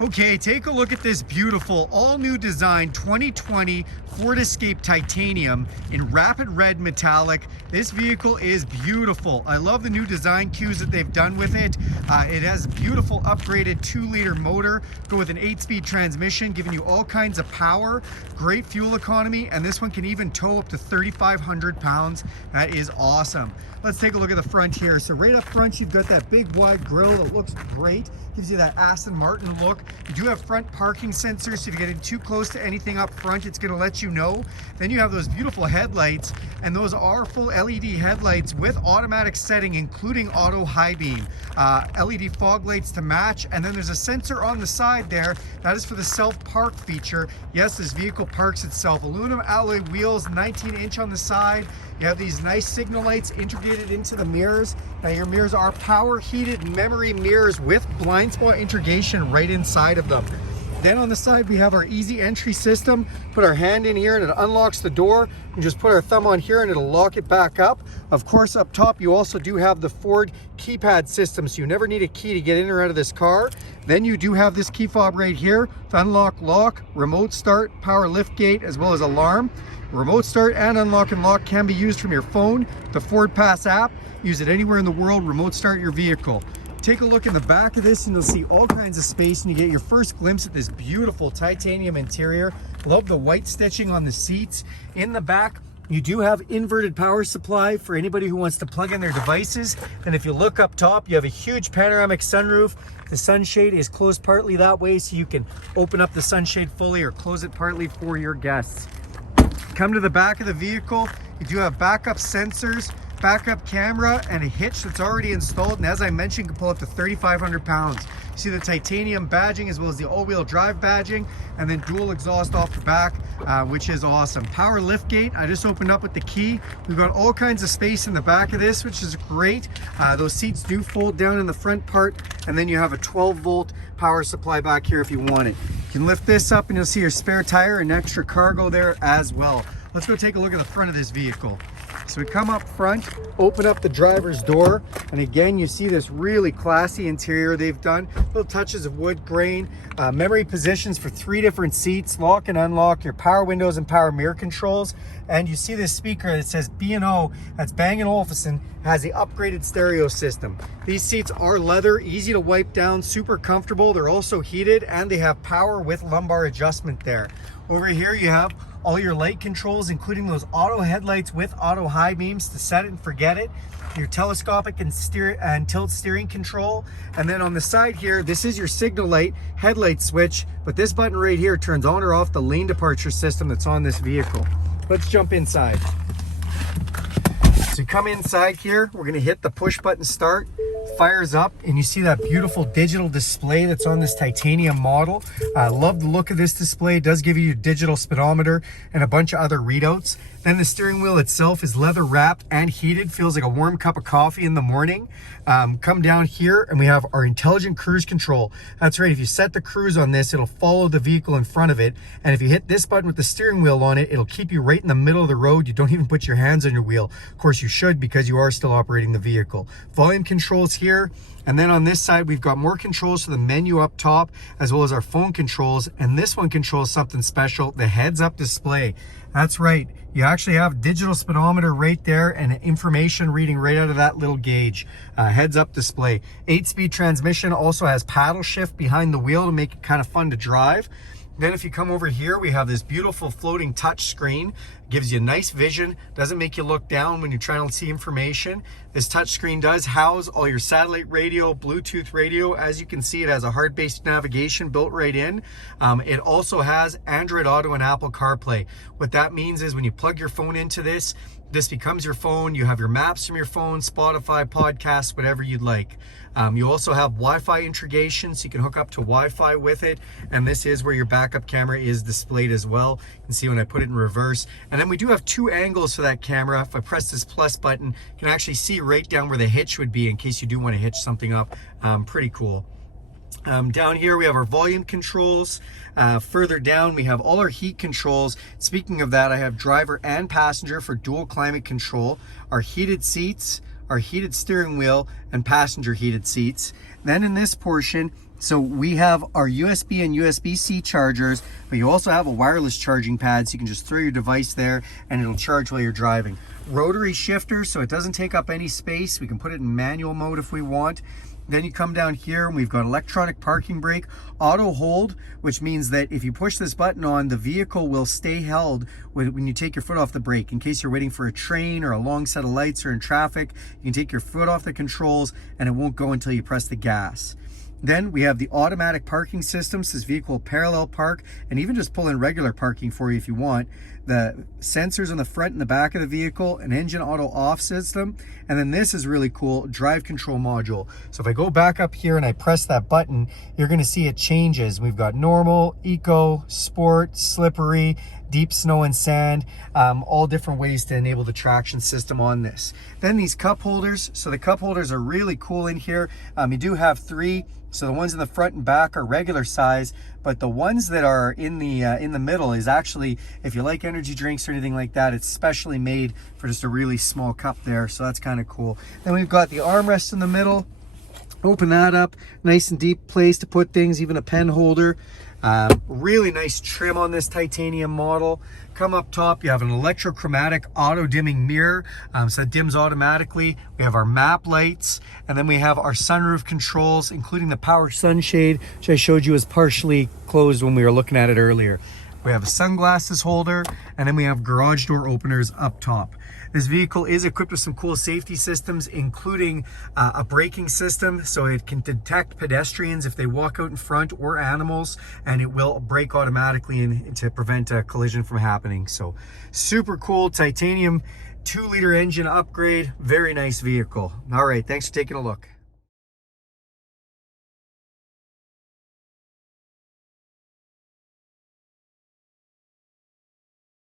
Okay, take a look at this beautiful all-new design 2020 Ford Escape Titanium in rapid red metallic. This vehicle is beautiful. I love the new design cues that they've done with it. It has beautiful upgraded 2-liter motor, go with an 8-speed transmission, giving you all kinds of power, great fuel economy, and this one can even tow up to 3,500 pounds. That is awesome. Let's take a look at the front here. So right up front, you've got that big wide grille that looks great. Gives you that Aston Martin look. You do have front parking sensors, so if you're getting too close to anything up front, it's going to let you know. Then you have those beautiful headlights, and those are full LED headlights with automatic setting, including auto high beam. LED fog lights to match, and then there's a sensor on the side there. That is for the self-park feature. Yes, this vehicle parks itself. Aluminum alloy wheels, 19-inch on the side. You have these nice signal lights integrated into the mirrors. Now your mirrors are power heated memory mirrors with blind spot integration right inside of them. Then on the side we have our easy entry system. Put our hand in here and it unlocks the door. And just put our thumb on here and it'll lock it back up. Of course, up top you also do have the Ford keypad system, so you never need a key to get in or out of this car. Then you do have this key fob right here to unlock, lock, remote start, power lift gate, as well as alarm. Remote start and unlock and lock can be used from your phone. The Ford Pass app, use it anywhere in the world, remote start your vehicle. Take a look in the back of this and you'll see all kinds of space, and you get your first glimpse at this beautiful titanium interior. Love the white stitching on the seats. In the back, you do have inverted power supply for anybody who wants to plug in their devices. And if you look up top, you have a huge panoramic sunroof. The sunshade is closed partly that way, so you can open up the sunshade fully or close it partly for your guests. Come to the back of the vehicle, you do have backup sensors, backup camera, and a hitch that's already installed, and as I mentioned, can pull up to 3,500 pounds. You see the titanium badging as well as the all-wheel drive badging, and then dual exhaust off the back, which is awesome. Power lift gate, I just opened up with the key. We've got all kinds of space in the back of this, which is great. Those seats do fold down in the front part, and then you have a 12-volt power supply back here if you want it. You can lift this up and you'll see your spare tire and extra cargo there as well. Let's go take a look at the front of this vehicle. So we come up front, open up the driver's door, and again you see this really classy interior they've done. Little touches of wood grain, memory positions for 3 different seats, lock and unlock, your power windows and power mirror controls. And you see this speaker that says B&O, that's Bang & Olufsen, has the upgraded stereo system. These seats are leather, easy to wipe down, super comfortable. They're also heated, and they have power with lumbar adjustment there. Over here you have all your light controls, including those auto headlights with auto high beams to set it and forget it. Your telescopic and tilt steering control. And then on the side here, this is your signal light headlight switch, but this button right here turns on or off the lane departure system that's on this vehicle. Let's jump inside. So you come inside here, we're gonna hit the push button start. Fires up, and you see that beautiful digital display that's on this titanium model. I love the look of this display. It does give you your digital speedometer and a bunch of other readouts. Then the steering wheel itself is leather wrapped and heated. Feels like a warm cup of coffee in the morning. Come down here and we have our intelligent cruise control. That's right, if you set the cruise on this, it'll follow the vehicle in front of it. And if you hit this button with the steering wheel on it, it'll keep you right in the middle of the road. You don't even put your hands on your wheel. Of course you should, because you are still operating the vehicle. Volume controls here. And then on this side, we've got more controls for the menu up top, as well as our phone controls. And this one controls something special, the heads-up display. That's right, you actually have digital speedometer right there and information reading right out of that little gauge. Heads-up display. 8-speed transmission, also has paddle shift behind the wheel to make it kind of fun to drive. Then if you come over here, we have this beautiful floating touch screen. Gives you nice vision, doesn't make you look down when you're trying to see information. This touch screen does house all your satellite radio, Bluetooth radio. As you can see, it has a hard-based navigation built right in. It also has Android Auto and Apple CarPlay. What that means is when you plug your phone into this becomes your phone. You have your maps from your phone, Spotify, podcasts, whatever you'd like. You also have Wi-Fi integration, so you can hook up to Wi-Fi with it. And this is where your backup camera is displayed as well. You can see when I put it in reverse. And then we do have 2 angles for that camera. If I press this plus button, you can actually see right down where the hitch would be in case you do want to hitch something up. Pretty cool. Down here we have our volume controls. Further down we have all our heat controls. Speaking of that, I have driver and passenger for dual climate control. Our heated seats, our heated steering wheel and passenger heated seats. Then in this portion, so we have our USB and USB-C chargers, but you also have a wireless charging pad, so you can just throw your device there and it'll charge while you're driving. Rotary shifter, so it doesn't take up any space. We can put it in manual mode if we want. Then you come down here and we've got electronic parking brake, auto hold, which means that if you push this button on, the vehicle will stay held when you take your foot off the brake. In case you're waiting for a train or a long set of lights or in traffic, you can take your foot off the controls and it won't go until you press the gas. Then we have the automatic parking system, so this vehicle will parallel park and even just pull in regular parking for you if you want. The sensors on the front and the back of the vehicle, an engine auto off system, and then this is really cool, drive control module. So if I go back up here and I press that button, you're gonna see it changes. We've got normal, eco, sport, slippery, deep snow and sand, all different ways to enable the traction system on this. Then these cup holders, so the cup holders are really cool in here. You do have 3. So the ones in the front and back are regular size, but the ones that are in the middle is actually, if you like energy drinks or anything like that, it's specially made for just a really small cup there. So that's kind of cool. Then we've got the armrest in the middle. Open that up, nice and deep place to put things, even a pen holder. Really nice trim on this titanium model. Come up top, you have an electrochromatic auto dimming mirror, so it dims automatically. We have our map lights, and then we have our sunroof controls, including the power sunshade, which I showed you is partially closed when we were looking at it earlier. We have a sunglasses holder, and then we have garage door openers up top. This vehicle is equipped with some cool safety systems, including a braking system, so it can detect pedestrians if they walk out in front or animals, and it will brake automatically to prevent a collision from happening. So super cool titanium 2-liter engine upgrade, very nice vehicle. All right, thanks for taking a look.